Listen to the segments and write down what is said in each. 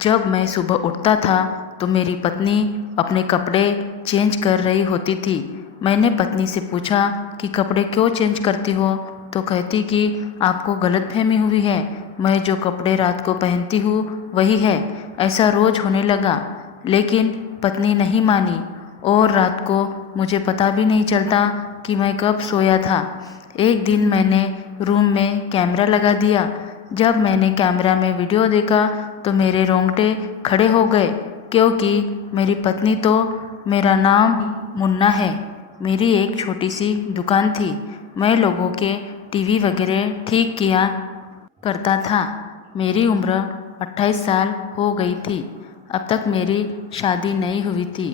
जब मैं सुबह उठता था तो मेरी पत्नी अपने कपड़े चेंज कर रही होती थी। मैंने पत्नी से पूछा कि कपड़े क्यों चेंज करती हो, तो कहती कि आपको गलतफहमी हुई है, मैं जो कपड़े रात को पहनती हूँ वही है। ऐसा रोज़ होने लगा, लेकिन पत्नी नहीं मानी और रात को मुझे पता भी नहीं चलता कि मैं कब सोया था। एक दिन मैंने रूम में कैमरा लगा दिया। जब मैंने कैमरा में वीडियो देखा तो मेरे रोंगटे खड़े हो गए, क्योंकि मेरी पत्नी तो मेरा नाम मुन्ना है। मेरी एक छोटी सी दुकान थी। मैं लोगों के टीवी वगैरह ठीक किया करता था। मेरी उम्र 28 साल हो गई थी। अब तक मेरी शादी नहीं हुई थी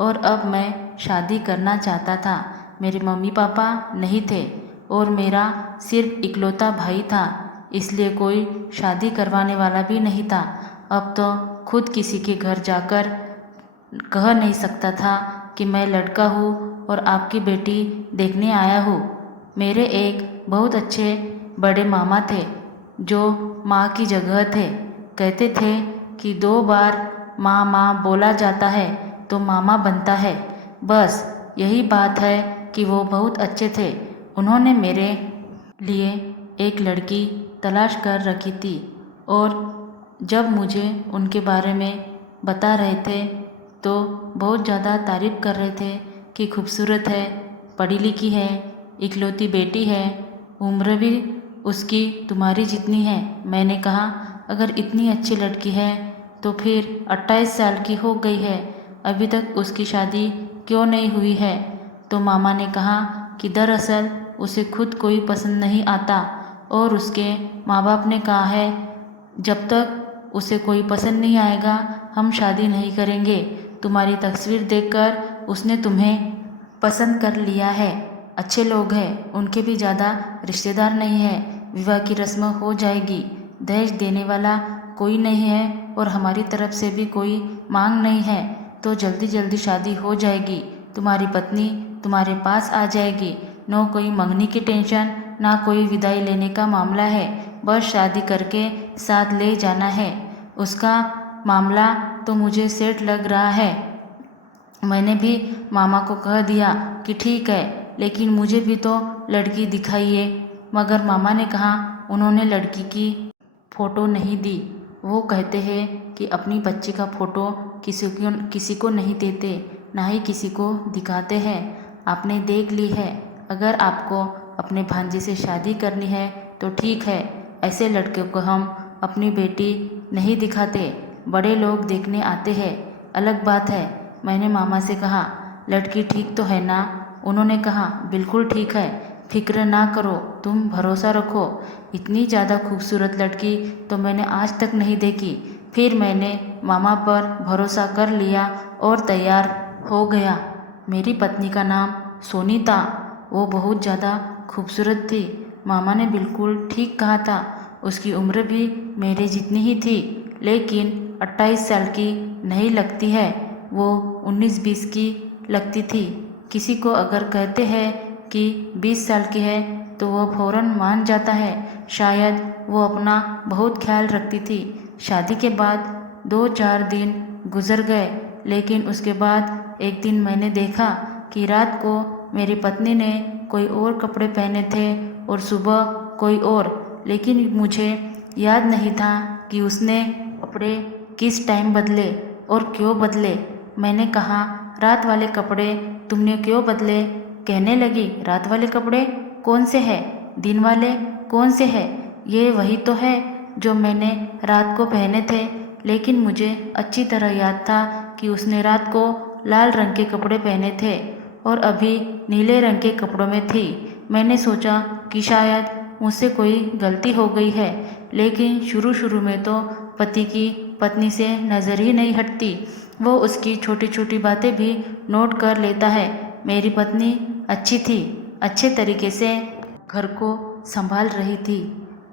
और अब मैं शादी करना चाहता था। मेरे मम्मी पापा नहीं थे और मेरा सिर्फ इकलौता भाई था, इसलिए कोई शादी करवाने वाला भी नहीं था। अब तो खुद किसी के घर जाकर कह नहीं सकता था कि मैं लड़का हूँ और आपकी बेटी देखने आया हूँ। मेरे एक बहुत अच्छे बड़े मामा थे जो माँ की जगह थे। कहते थे कि 2 बार माँ माँ बोला जाता है तो मामा बनता है। बस यही बात है कि वो बहुत अच्छे थे। उन्होंने मेरे लिए एक लड़की तलाश कर रखी थी और जब मुझे उनके बारे में बता रहे थे तो बहुत ज़्यादा तारीफ़ कर रहे थे कि खूबसूरत है, पढ़ी लिखी है, इकलौती बेटी है, उम्र भी उसकी तुम्हारी जितनी है। मैंने कहा अगर इतनी अच्छी लड़की है तो फिर 28 साल की हो गई है, अभी तक उसकी शादी क्यों नहीं हुई है। तो मामा ने कहा कि दरअसल उसे खुद कोई पसंद नहीं आता और उसके माँ बाप ने कहा है जब तक उसे कोई पसंद नहीं आएगा हम शादी नहीं करेंगे। तुम्हारी तस्वीर देखकर उसने तुम्हें पसंद कर लिया है। अच्छे लोग हैं, उनके भी ज़्यादा रिश्तेदार नहीं हैं, विवाह की रस्म हो जाएगी। दहेज देने वाला कोई नहीं है और हमारी तरफ से भी कोई मांग नहीं है, तो जल्दी जल्दी शादी हो जाएगी। तुम्हारी पत्नी तुम्हारे पास आ जाएगी। न कोई मंगनी की टेंशन, ना कोई विदाई लेने का मामला है, बस शादी करके साथ ले जाना है। उसका मामला तो मुझे सेट लग रहा है। मैंने भी मामा को कह दिया कि ठीक है, लेकिन मुझे भी तो लड़की दिखाइए। मगर मामा ने कहा उन्होंने लड़की की फ़ोटो नहीं दी। वो कहते हैं कि अपनी बच्ची का फ़ोटो किसी को नहीं देते, ना ही किसी को दिखाते हैं। आपने देख ली है, अगर आपको अपने भांजे से शादी करनी है तो ठीक है, ऐसे लड़के को हम अपनी बेटी नहीं दिखाते। बड़े लोग देखने आते हैं, अलग बात है। मैंने मामा से कहा लड़की ठीक तो है ना। उन्होंने कहा बिल्कुल ठीक है, फिक्र ना करो, तुम भरोसा रखो। इतनी ज़्यादा खूबसूरत लड़की तो मैंने आज तक नहीं देखी। फिर मैंने मामा पर भरोसा कर लिया और तैयार हो गया। मेरी पत्नी का नाम सोनी था। वो बहुत ज़्यादा खूबसूरत थी। मामा ने बिल्कुल ठीक कहा था। उसकी उम्र भी मेरे जितनी ही थी, लेकिन 28 साल की नहीं लगती है, वो 19-20 की लगती थी। किसी को अगर कहते हैं कि 20 साल की है तो वह फ़ौरन मान जाता है। शायद वो अपना बहुत ख्याल रखती थी। शादी के बाद 2-4 दिन गुजर गए, लेकिन उसके बाद एक दिन मैंने देखा कि रात को मेरी पत्नी ने कोई और कपड़े पहने थे और सुबह कोई और, लेकिन मुझे याद नहीं था कि उसने कपड़े किस टाइम बदले और क्यों बदले। मैंने कहा रात वाले कपड़े तुमने क्यों बदले। कहने लगी रात वाले कपड़े कौन से हैं, दिन वाले कौन से हैं। ये वही तो है जो मैंने रात को पहने थे, लेकिन मुझे अच्छी तरह याद था कि उसने रात को लाल रंग के कपड़े पहने थे और अभी नीले रंग के कपड़ों में थी। मैंने सोचा कि शायद मुझसे कोई गलती हो गई है, लेकिन शुरू शुरू में तो पति की पत्नी से नज़र ही नहीं हटती। वो उसकी छोटी छोटी बातें भी नोट कर लेता है। मेरी पत्नी अच्छी थी, अच्छे तरीके से घर को संभाल रही थी,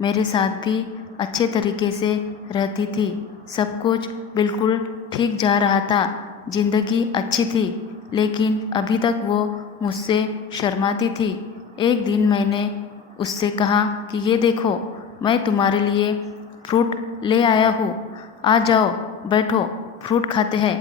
मेरे साथ भी अच्छे तरीके से रहती थी। सब कुछ बिल्कुल ठीक जा रहा था, जिंदगी अच्छी थी, लेकिन अभी तक वो मुझसे शर्माती थी। एक दिन मैंने उससे कहा कि ये देखो, मैं तुम्हारे लिए फ्रूट ले आया हूँ, आ जाओ। बैठो, फ्रूट खाते हैं।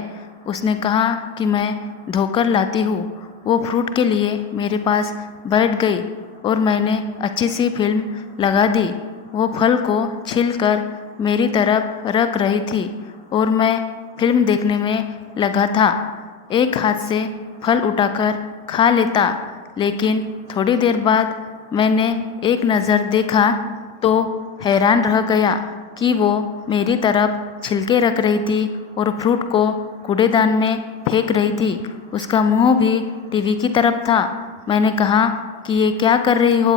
उसने कहा कि मैं धोकर लाती हूँ। वो फ्रूट के लिए मेरे पास बैठ गई और मैंने अच्छी सी फिल्म लगा दी। वो फल को छीलकर मेरी तरफ रख रही थी और मैं फिल्म देखने में लगा था। एक हाथ से फल उठाकर खा लेता, लेकिन थोड़ी देर बाद मैंने एक नज़र देखा तो हैरान रह गया कि वो मेरी तरफ छिलके रख रही थी और फ्रूट को कूड़ेदान में फेंक रही थी। उसका मुंह भी टीवी की तरफ था। मैंने कहा कि ये क्या कर रही हो?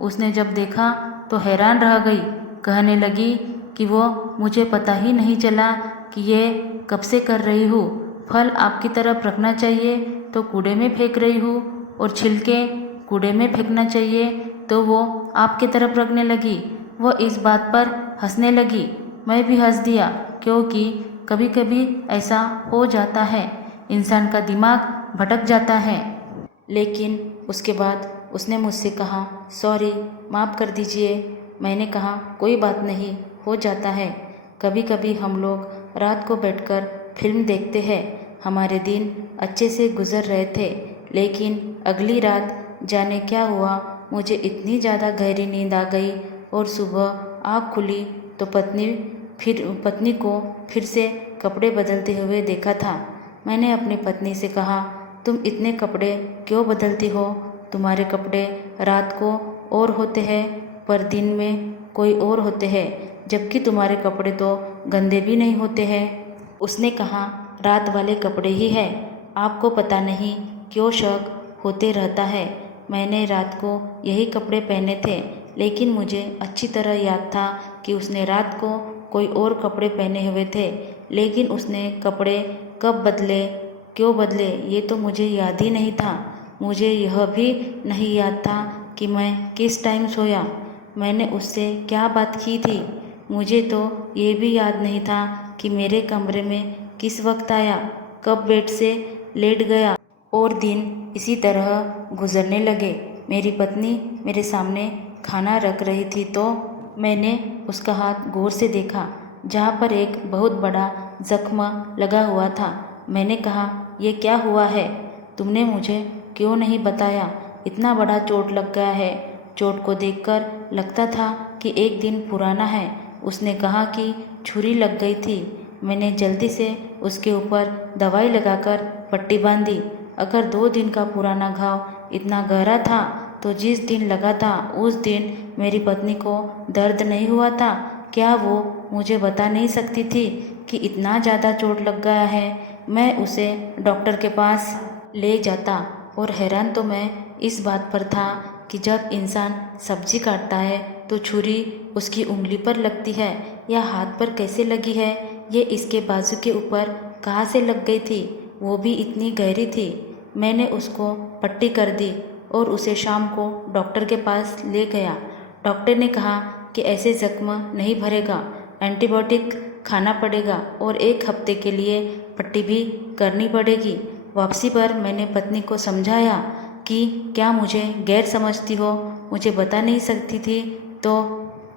उसने जब देखा तो हैरान रह गई। कहने लगी कि वो मुझे पता ही नहीं चला कि ये कब से कर रही हूँ। फल आपकी तरफ रखना चाहिए तो कूड़े में फेंक रही हूँ और छिलके कूड़े में फेंकना चाहिए तो वो आपकी तरफ रखने लगी। वो इस बात पर हंसने लगी। मैं भी हंस दिया क्योंकि कभी कभी ऐसा हो जाता है, इंसान का दिमाग भटक जाता है। लेकिन उसके बाद उसने मुझसे कहा, सॉरी, माफ़ कर दीजिए। मैंने कहा, कोई बात नहीं, हो जाता है। कभी कभी हम लोग रात को बैठकर फिल्म देखते हैं। हमारे दिन अच्छे से गुजर रहे थे, लेकिन अगली रात जाने क्या हुआ, मुझे इतनी ज़्यादा गहरी नींद आ गई और सुबह आँख खुली तो पत्नी को फिर से कपड़े बदलते हुए देखा था। मैंने अपनी पत्नी से कहा, तुम इतने कपड़े क्यों बदलती हो? तुम्हारे कपड़े रात को और होते हैं पर दिन में कोई और होते हैं, जबकि तुम्हारे कपड़े तो गंदे भी नहीं होते हैं। उसने कहा, रात वाले कपड़े ही हैं, आपको पता नहीं क्यों शक होते रहता है। मैंने रात को यही कपड़े पहने थे, लेकिन मुझे अच्छी तरह याद था कि उसने रात को कोई और कपड़े पहने हुए थे, लेकिन उसने कपड़े कब बदले, क्यों बदले, ये तो मुझे याद ही नहीं था। मुझे यह भी नहीं याद था कि मैं किस टाइम सोया, मैंने उससे क्या बात की थी। मुझे तो ये भी याद नहीं था कि मेरे कमरे में किस वक्त आया, कब बेड से लेट गया। और दिन इसी तरह गुजरने लगे। मेरी पत्नी मेरे सामने खाना रख रही थी तो मैंने उसका हाथ गौर से देखा, जहाँ पर एक बहुत बड़ा जख्म लगा हुआ था। मैंने कहा, ये क्या हुआ है? तुमने मुझे क्यों नहीं बताया? इतना बड़ा चोट लग गया है। चोट को देखकर लगता था कि एक दिन पुराना है। उसने कहा कि छुरी लग गई थी। मैंने जल्दी से उसके ऊपर दवाई लगाकर पट्टी बांधी। अगर 2 दिन का पुराना घाव इतना गहरा था तो जिस दिन लगा था उस दिन मेरी पत्नी को दर्द नहीं हुआ था? क्या वो मुझे बता नहीं सकती थी कि इतना ज़्यादा चोट लग गया है? मैं उसे डॉक्टर के पास ले जाता। और हैरान तो मैं इस बात पर था कि जब इंसान सब्जी काटता है तो छुरी उसकी उंगली पर लगती है या हाथ पर कैसे लगी है, ये इसके बाजू के ऊपर कहाँ से लग गई थी, वो भी इतनी गहरी थी। मैंने उसको पट्टी कर दी और उसे शाम को डॉक्टर के पास ले गया। डॉक्टर ने कहा कि ऐसे जख्म नहीं भरेगा, एंटीबायोटिक खाना पड़ेगा और 1 हफ्ते के लिए पट्टी भी करनी पड़ेगी। वापसी पर मैंने पत्नी को समझाया कि क्या मुझे गैर समझती हो, मुझे बता नहीं सकती थी? तो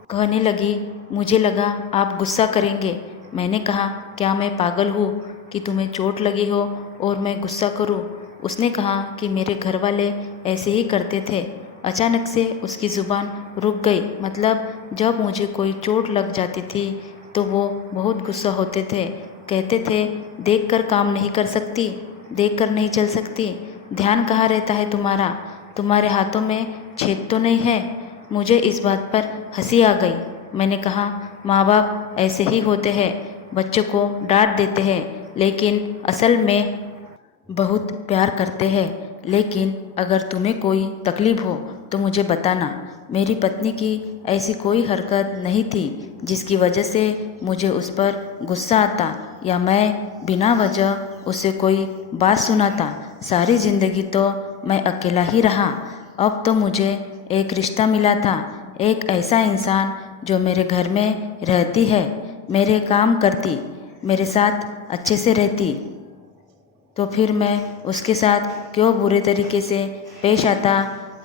कहने लगी, मुझे लगा आप गुस्सा करेंगे। मैंने कहा, क्या मैं पागल हूँ कि तुम्हें चोट लगी हो और मैं गुस्सा करूँ? उसने कहा कि मेरे घर वाले ऐसे ही करते थे। अचानक से उसकी ज़ुबान रुक गई। मतलब जब मुझे कोई चोट लग जाती थी तो वो बहुत गुस्सा होते थे। कहते थे, देखकर काम नहीं कर सकती, देखकर नहीं चल सकती, ध्यान कहाँ रहता है तुम्हारा, तुम्हारे हाथों में छेद तो नहीं है। मुझे इस बात पर हंसी आ गई। मैंने कहा, माँ बाप ऐसे ही होते हैं, बच्चों को डांट देते हैं लेकिन असल में बहुत प्यार करते हैं। लेकिन अगर तुम्हें कोई तकलीफ़ हो तो मुझे बताना। मेरी पत्नी की ऐसी कोई हरकत नहीं थी जिसकी वजह से मुझे उस पर गुस्सा आता या मैं बिना वजह उसे कोई बात सुनाता। सारी ज़िंदगी तो मैं अकेला ही रहा। अब तो मुझे एक रिश्ता मिला था, एक ऐसा इंसान जो मेरे घर में रहती है, मेरे काम करती, मेरे साथ अच्छे से रहती। तो फिर मैं उसके साथ क्यों बुरे तरीके से पेश आता?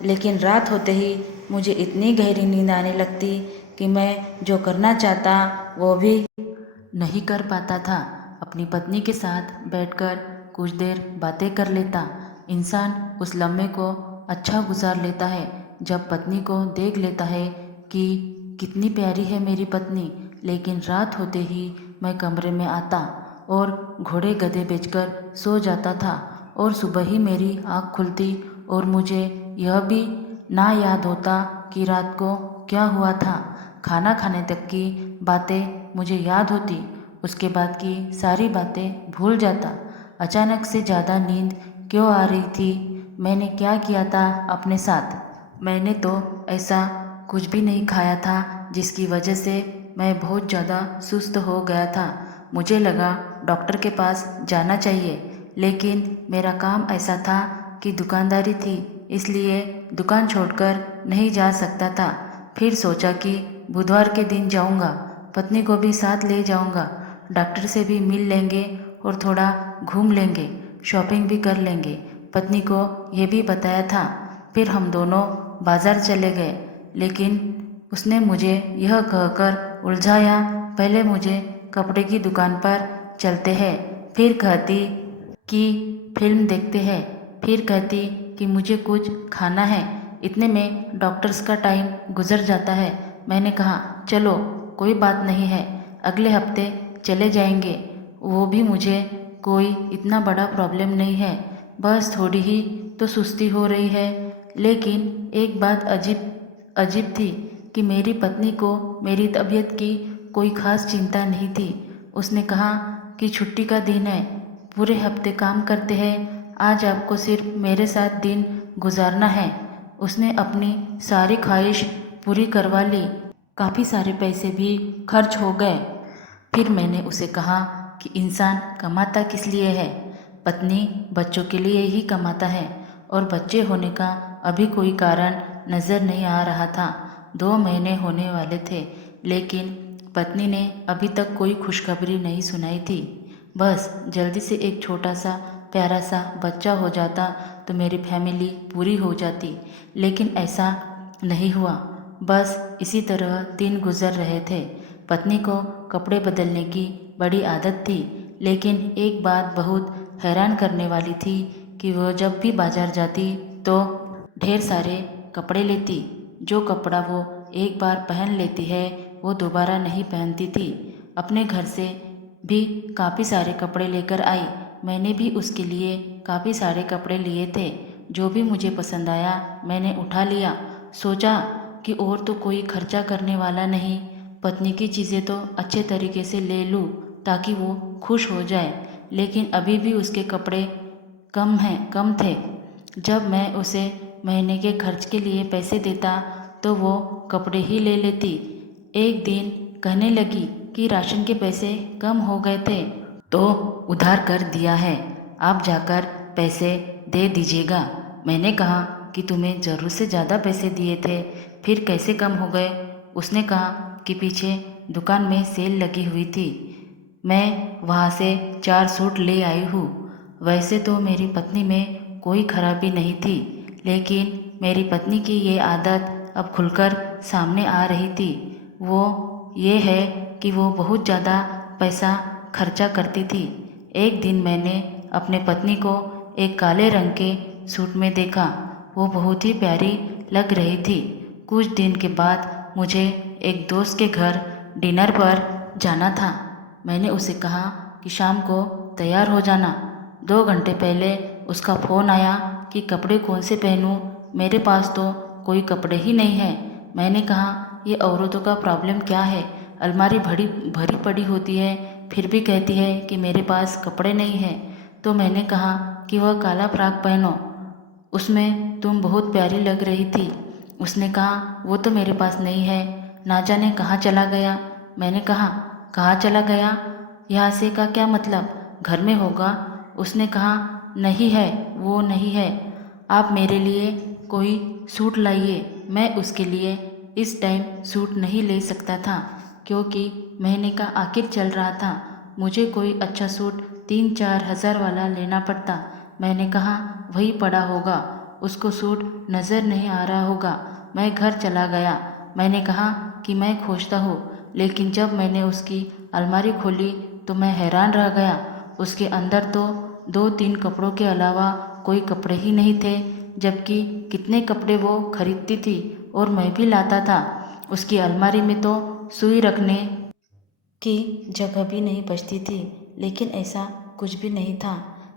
लेकिन रात होते ही मुझे इतनी गहरी नींद आने लगती कि मैं जो करना चाहता वो भी नहीं कर पाता था। अपनी पत्नी के साथ बैठकर कुछ देर बातें कर लेता। इंसान उस लम्हे को अच्छा गुजार लेता है जब पत्नी को देख लेता है कि कितनी प्यारी है मेरी पत्नी। लेकिन रात होते ही मैं कमरे में आता और घोड़े गधे बेचकर सो जाता था और सुबह ही मेरी आँख खुलती और मुझे यह भी ना याद होता कि रात को क्या हुआ था। खाना खाने तक की बातें मुझे याद होती, उसके बाद की सारी बातें भूल जाता। अचानक से ज़्यादा नींद क्यों आ रही थी, मैंने क्या किया था अपने साथ। मैंने तो ऐसा कुछ भी नहीं खाया था जिसकी वजह से मैं बहुत ज़्यादा सुस्त हो गया था। मुझे लगा डॉक्टर के पास जाना चाहिए, लेकिन मेरा काम ऐसा था कि दुकानदारी थी, इसलिए दुकान छोड़कर नहीं जा सकता था। फिर सोचा कि बुधवार के दिन जाऊंगा, पत्नी को भी साथ ले जाऊंगा, डॉक्टर से भी मिल लेंगे और थोड़ा घूम लेंगे, शॉपिंग भी कर लेंगे। पत्नी को ये भी बताया था। फिर हम दोनों बाज़ार चले गए, लेकिन उसने मुझे यह कहकर उलझाया, पहले मुझे कपड़े की दुकान पर चलते हैं, फिर कहती कि फिल्म देखते हैं, फिर कहती कि मुझे कुछ खाना है। इतने में डॉक्टर्स का टाइम गुजर जाता है। मैंने कहा चलो कोई बात नहीं है, अगले हफ्ते चले जाएंगे, वो भी मुझे कोई इतना बड़ा प्रॉब्लम नहीं है, बस थोड़ी ही तो सुस्ती हो रही है। लेकिन एक बात अजीब अजीब थी कि मेरी पत्नी को मेरी तबीयत की कोई खास चिंता नहीं थी। उसने कहा कि छुट्टी का दिन है, पूरे हफ्ते काम करते हैं, आज आपको सिर्फ मेरे साथ दिन गुजारना है। उसने अपनी सारी ख्वाहिश पूरी करवा ली, काफ़ी सारे पैसे भी खर्च हो गए। फिर मैंने उसे कहा कि इंसान कमाता किस लिए है, पत्नी बच्चों के लिए ही कमाता है और बच्चे होने का अभी कोई कारण नज़र नहीं आ रहा था। 2 महीने होने वाले थे, लेकिन पत्नी ने अभी तक कोई खुशखबरी नहीं सुनाई थी। बस जल्दी से एक छोटा सा प्यारा सा बच्चा हो जाता तो मेरी फैमिली पूरी हो जाती, लेकिन ऐसा नहीं हुआ। बस इसी तरह दिन गुजर रहे थे। पत्नी को कपड़े बदलने की बड़ी आदत थी, लेकिन एक बात बहुत हैरान करने वाली थी कि वह जब भी बाजार जाती तो ढेर सारे कपड़े लेती। जो कपड़ा वो एक बार पहन लेती है वो दोबारा नहीं पहनती थी। अपने घर से भी काफ़ी सारे कपड़े लेकर आई। मैंने भी उसके लिए काफ़ी सारे कपड़े लिए थे। जो भी मुझे पसंद आया मैंने उठा लिया। सोचा कि और तो कोई खर्चा करने वाला नहीं, पत्नी की चीज़ें तो अच्छे तरीके से ले लूँ ताकि वो खुश हो जाए। लेकिन अभी भी उसके कपड़े कम थे। जब मैं उसे महीने के खर्च के लिए पैसे देता तो वो कपड़े ही ले लेती। एक दिन कहने लगी कि राशन के पैसे कम हो गए थे तो उधार कर दिया है, आप जाकर पैसे दे दीजिएगा। मैंने कहा कि तुम्हें ज़रूरत से ज़्यादा पैसे दिए थे, फिर कैसे कम हो गए। उसने कहा कि पीछे दुकान में सेल लगी हुई थी, मैं वहाँ से 4 सूट ले आई हूँ। वैसे तो मेरी पत्नी में कोई खराबी नहीं थी, लेकिन मेरी पत्नी की ये आदत अब खुलकर सामने आ रही थी। वो ये है कि वो बहुत ज़्यादा पैसा खर्चा करती थी। एक दिन मैंने अपने पत्नी को एक काले रंग के सूट में देखा, वो बहुत ही प्यारी लग रही थी। कुछ दिन के बाद मुझे एक दोस्त के घर डिनर पर जाना था। मैंने उसे कहा कि शाम को तैयार हो जाना। 2 घंटे पहले उसका फ़ोन आया कि कपड़े कौन से पहनूं, मेरे पास तो कोई कपड़े ही नहीं है। मैंने कहा ये औरतों का प्रॉब्लम क्या है, अलमारी भरी भरी पड़ी होती है फिर भी कहती है कि मेरे पास कपड़े नहीं है। तो मैंने कहा कि वह काला फ्रॉक पहनो, उसमें तुम बहुत प्यारी लग रही थी। उसने कहा वो तो मेरे पास नहीं है, ना जाने कहाँ चला गया। मैंने कहा कहाँ चला गया, यहाँ से का क्या मतलब, घर में होगा। उसने कहा नहीं है, वो नहीं है, आप मेरे लिए कोई सूट लाइए। मैं उसके लिए इस टाइम सूट नहीं ले सकता था क्योंकि महीने का आखिर चल रहा था। मुझे कोई अच्छा सूट 3-4 हज़ार वाला लेना पड़ता। मैंने कहा वही पड़ा होगा, उसको सूट नज़र नहीं आ रहा होगा। मैं घर चला गया। मैंने कहा कि मैं खोजता हूँ, लेकिन जब मैंने उसकी अलमारी खोली तो मैं हैरान रह गया। उसके अंदर तो 2-3 कपड़ों के अलावा कोई कपड़े ही नहीं थे, जबकि कितने कपड़े वो खरीदती थी और मैं भी लाता था। उसकी अलमारी में तो सुई रखने की जगह भी नहीं बचती थी, लेकिन ऐसा कुछ भी नहीं था।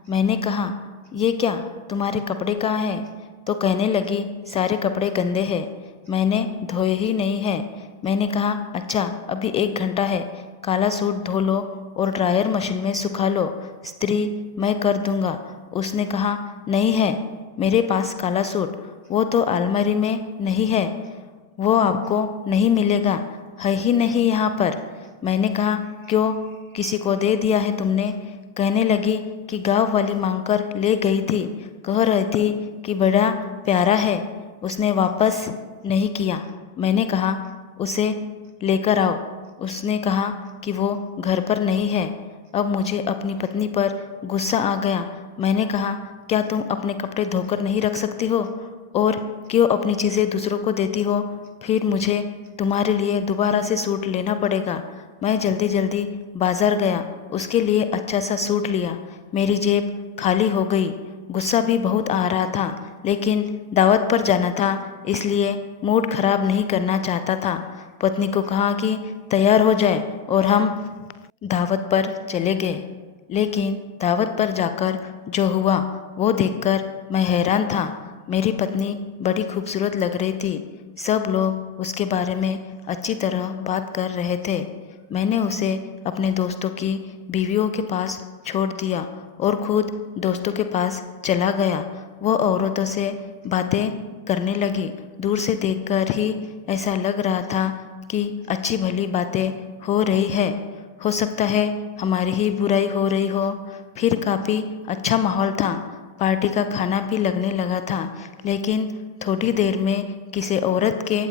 मैंने कहा, ये क्या, तुम्हारे कपड़े कहाँ हैं? तो कहने लगी, सारे कपड़े गंदे हैं, मैंने धोए ही नहीं है। मैंने कहा, अच्छा, अभी 1 घंटा है, काला सूट धो लो और ड्रायर मशीन में सुखा लो, स्त्री मैं कर दूंगा। उसने कहा, नहीं है मेरे पास काला सूट, वो तो अलमारी में नहीं है, वो आपको नहीं मिलेगा, है ही नहीं यहाँ पर। मैंने कहा, क्यों, किसी को दे दिया है तुमने? कहने लगी कि गांव वाली मांगकर ले गई थी, कह रही थी कि बड़ा प्यारा है, उसने वापस नहीं किया। मैंने कहा, उसे लेकर आओ। उसने कहा कि वो घर पर नहीं है। अब मुझे अपनी पत्नी पर गुस्सा आ गया। मैंने कहा, क्या तुम अपने कपड़े धोकर नहीं रख सकती हो, और क्यों अपनी चीज़ें दूसरों को देती हो? फिर मुझे तुम्हारे लिए दोबारा से सूट लेना पड़ेगा। मैं जल्दी जल्दी बाज़ार गया, उसके लिए अच्छा सा सूट लिया। मेरी जेब खाली हो गई। गुस्सा भी बहुत आ रहा था, लेकिन दावत पर जाना था, इसलिए मूड खराब नहीं करना चाहता था। पत्नी को कहा कि तैयार हो जाए और हम दावत पर चले गए। लेकिन दावत पर जाकर जो हुआ वो देखकर मैं हैरान था। मेरी पत्नी बड़ी खूबसूरत लग रही थी। सब लोग उसके बारे में अच्छी तरह बात कर रहे थे। मैंने उसे अपने दोस्तों की बीवियों के पास छोड़ दिया और खुद दोस्तों के पास चला गया। वो औरतों से बातें करने लगी। दूर से देखकर ही ऐसा लग रहा था कि अच्छी भली बातें हो रही है। हो सकता है हमारी ही बुराई हो रही हो। फिर काफ़ी अच्छा माहौल था। पार्टी का खाना भी लगने लगा था, लेकिन थोड़ी देर में किसी औरत के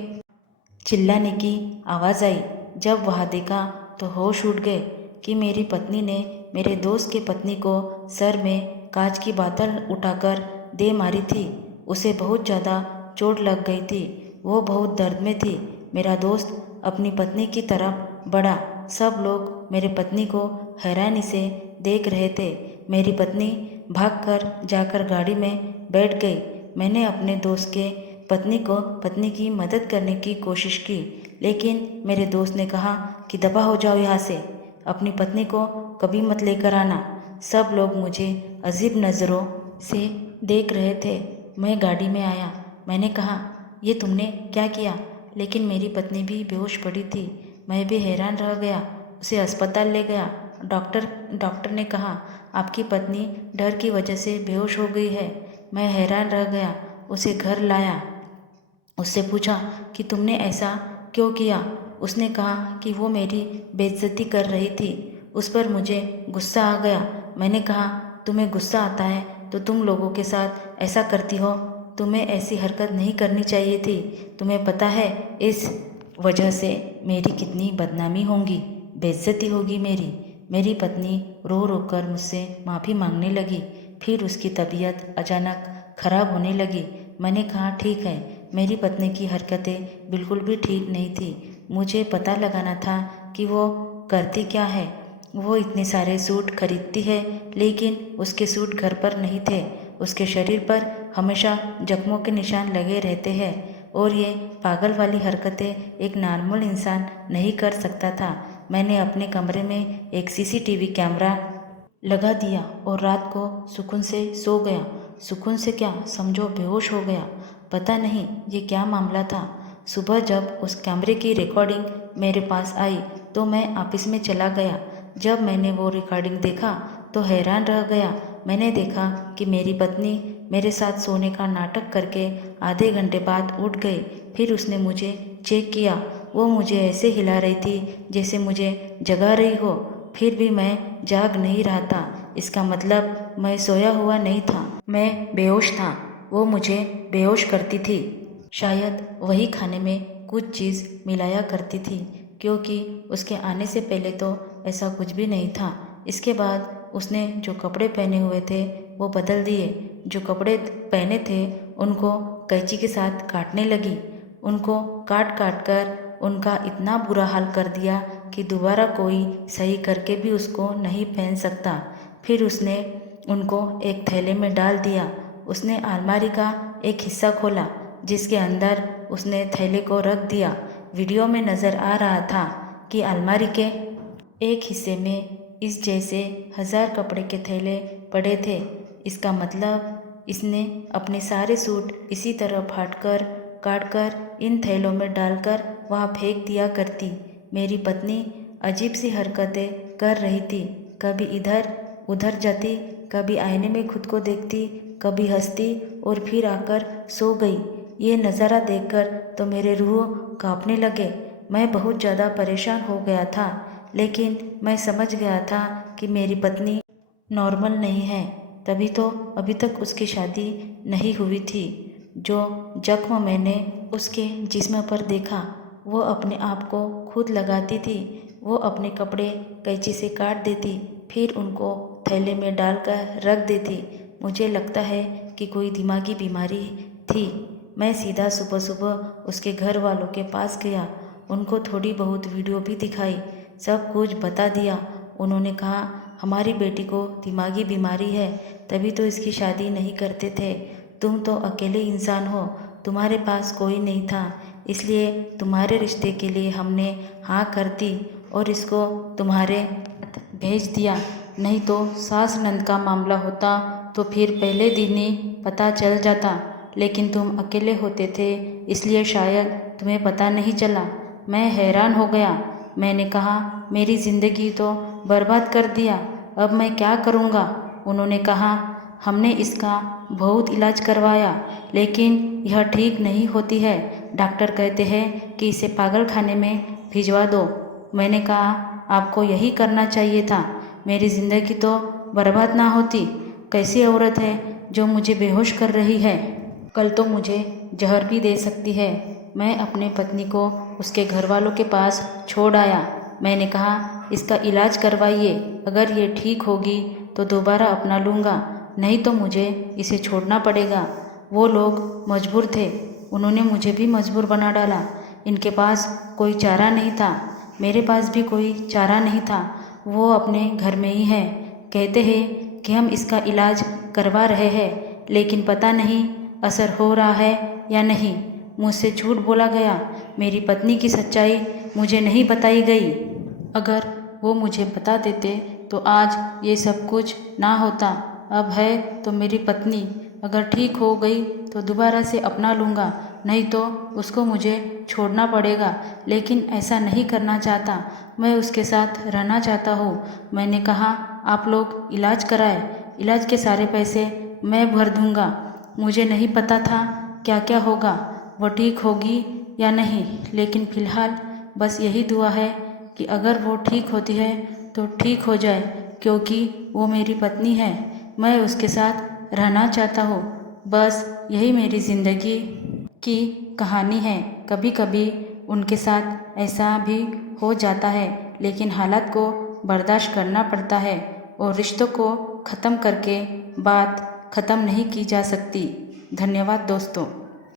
चिल्लाने की आवाज़ आई। जब वह देखा तो होश उड़ गए कि मेरी पत्नी ने मेरे दोस्त के पत्नी को सर में कांच की बोतल उठाकर दे मारी थी। उसे बहुत ज़्यादा चोट लग गई थी। वो बहुत दर्द में थी। मेरा दोस्त अपनी पत्नी की तरफ बढ़ा। सब लोग मेरी पत्नी को हैरानी से देख रहे थे। मेरी पत्नी भागकर जाकर गाड़ी में बैठ गई। मैंने अपने दोस्त के पत्नी की मदद करने की कोशिश की, लेकिन मेरे दोस्त ने कहा कि दफा हो जाओ यहाँ से, अपनी पत्नी को कभी मत लेकर आना। सब लोग मुझे अजीब नज़रों से देख रहे थे। मैं गाड़ी में आया। मैंने कहा, ये तुमने क्या किया? लेकिन मेरी पत्नी भी बेहोश पड़ी थी। मैं भी हैरान रह गया। उसे अस्पताल ले गया। डॉक्टर ने कहा, आपकी पत्नी डर की वजह से बेहोश हो गई है। मैं हैरान रह गया। उसे घर लाया। उससे पूछा कि तुमने ऐसा क्यों किया? उसने कहा कि वो मेरी बेइज्जती कर रही थी। उस पर मुझे गुस्सा आ गया। मैंने कहा, तुम्हें गुस्सा आता है तो तुम लोगों के साथ ऐसा करती हो। तुम्हें ऐसी हरकत नहीं करनी चाहिए थी। तुम्हें पता है इस वजह से मेरी कितनी बदनामी होगी, बेइज्जती होगी मेरी। मेरी पत्नी रो रो कर मुझसे माफ़ी मांगने लगी। फिर उसकी तबीयत अचानक खराब होने लगी। मैंने कहा, ठीक है, मेरी पत्नी की हरकतें बिल्कुल भी ठीक नहीं थी। मुझे पता लगाना था कि वो करती क्या है। वो इतने सारे सूट खरीदती है, लेकिन उसके सूट घर पर नहीं थे। उसके शरीर पर हमेशा जख्मों के निशान लगे रहते हैं, और ये पागल वाली हरकतें एक नॉर्मल इंसान नहीं कर सकता था। मैंने अपने कमरे में एक सीसीटीवी कैमरा लगा दिया और रात को सुकून से सो गया। सुकून से क्या, समझो बेहोश हो गया। पता नहीं ये क्या मामला था। सुबह जब उस कैमरे की रिकॉर्डिंग मेरे पास आई तो मैं ऑफिस में चला गया। जब मैंने वो रिकॉर्डिंग देखा तो हैरान रह गया। मैंने देखा कि मेरी पत्नी मेरे साथ सोने का नाटक करके आधे घंटे बाद उठ गई। फिर उसने मुझे चेक किया। वो मुझे ऐसे हिला रही थी जैसे मुझे जगा रही हो। फिर भी मैं जाग नहीं रहा था। इसका मतलब मैं सोया हुआ नहीं था, मैं बेहोश था। वो मुझे बेहोश करती थी। शायद वही खाने में कुछ चीज़ मिलाया करती थी, क्योंकि उसके आने से पहले तो ऐसा कुछ भी नहीं था। इसके बाद उसने जो कपड़े पहने हुए थे वो बदल दिए। जो कपड़े पहने थे उनको कैंची के साथ काटने लगी। उनको काट काट कर उनका इतना बुरा हाल कर दिया कि दोबारा कोई सही करके भी उसको नहीं पहन सकता। फिर उसने उनको एक थैले में डाल दिया। उसने अलमारी का एक हिस्सा खोला जिसके अंदर उसने थैले को रख दिया। वीडियो में नज़र आ रहा था कि अलमारी के एक हिस्से में इस जैसे 1000 कपड़े के थैले पड़े थे। इसका मतलब इसने अपने सारे सूट इसी तरह फाड़कर काटकर इन थैलों में डालकर वहाँ फेंक दिया करती। मेरी पत्नी अजीब सी हरकतें कर रही थी। कभी इधर उधर जाती, कभी आईने में खुद को देखती, कभी हंसती और फिर आकर सो गई। ये नज़ारा देखकर तो मेरे रूह कांपने लगे। मैं बहुत ज़्यादा परेशान हो गया था, लेकिन मैं समझ गया था कि मेरी पत्नी नॉर्मल नहीं है। तभी तो अभी तक उसकी शादी नहीं हुई थी। जो जख्म मैंने उसके जिस्म पर देखा वो अपने आप को खुद लगाती थी। वो अपने कपड़े कैंची से काट देती, फिर उनको थैले में डालकर रख देती। मुझे लगता है कि कोई दिमागी बीमारी थी। मैं सीधा सुबह सुबह उसके घर वालों के पास गया। उनको थोड़ी बहुत वीडियो भी दिखाई, सब कुछ बता दिया। उन्होंने कहा हमारी बेटी को दिमागी बीमारी है, तभी तो इसकी शादी नहीं करते थे। तुम तो अकेले इंसान हो, तुम्हारे पास कोई नहीं था, इसलिए तुम्हारे रिश्ते के लिए हमने हाँ कर दी और इसको तुम्हारे भेज दिया। नहीं तो सास नंद का मामला होता तो फिर पहले दिन ही पता चल जाता, लेकिन तुम अकेले होते थे इसलिए शायद तुम्हें पता नहीं चला। मैं हैरान हो गया। मैंने कहा मेरी ज़िंदगी तो बर्बाद कर दिया, अब मैं क्या करूँगा। उन्होंने कहा हमने इसका बहुत इलाज करवाया लेकिन यह ठीक नहीं होती है। डॉक्टर कहते हैं कि इसे पागल खाने में भिजवा दो। मैंने कहा आपको यही करना चाहिए था, मेरी ज़िंदगी तो बर्बाद ना होती। कैसी औरत है जो मुझे बेहोश कर रही है, कल तो मुझे जहर भी दे सकती है। मैं अपने पत्नी को उसके घर वालों के पास छोड़ आया। मैंने कहा इसका इलाज करवाइए, अगर ये ठीक होगी तो दोबारा अपना लूँगा, नहीं तो मुझे इसे छोड़ना पड़ेगा। वो लोग मजबूर थे, उन्होंने मुझे भी मजबूर बना डाला। इनके पास कोई चारा नहीं था, मेरे पास भी कोई चारा नहीं था। वो अपने घर में ही है, कहते हैं कि हम इसका इलाज करवा रहे हैं, लेकिन पता नहीं असर हो रहा है या नहीं। मुझसे झूठ बोला गया, मेरी पत्नी की सच्चाई मुझे नहीं बताई गई। अगर वो मुझे बता देते तो आज ये सब कुछ ना होता। अब है तो मेरी पत्नी, अगर ठीक हो गई तो दोबारा से अपना लूँगा, नहीं तो उसको मुझे छोड़ना पड़ेगा। लेकिन ऐसा नहीं करना चाहता, मैं उसके साथ रहना चाहता हूँ। मैंने कहा आप लोग इलाज कराए, इलाज के सारे पैसे मैं भर दूँगा। मुझे नहीं पता था क्या क्या होगा, वो ठीक होगी या नहीं, लेकिन फ़िलहाल बस यही दुआ है कि अगर वो ठीक होती है तो ठीक हो जाए, क्योंकि वो मेरी पत्नी है, मैं उसके साथ रहना चाहता हूँ। बस यही मेरी ज़िंदगी की कहानी है। कभी कभी उनके साथ ऐसा भी हो जाता है, लेकिन हालात को बर्दाश्त करना पड़ता है और रिश्तों को ख़त्म करके बात ख़त्म नहीं की जा सकती। धन्यवाद दोस्तों।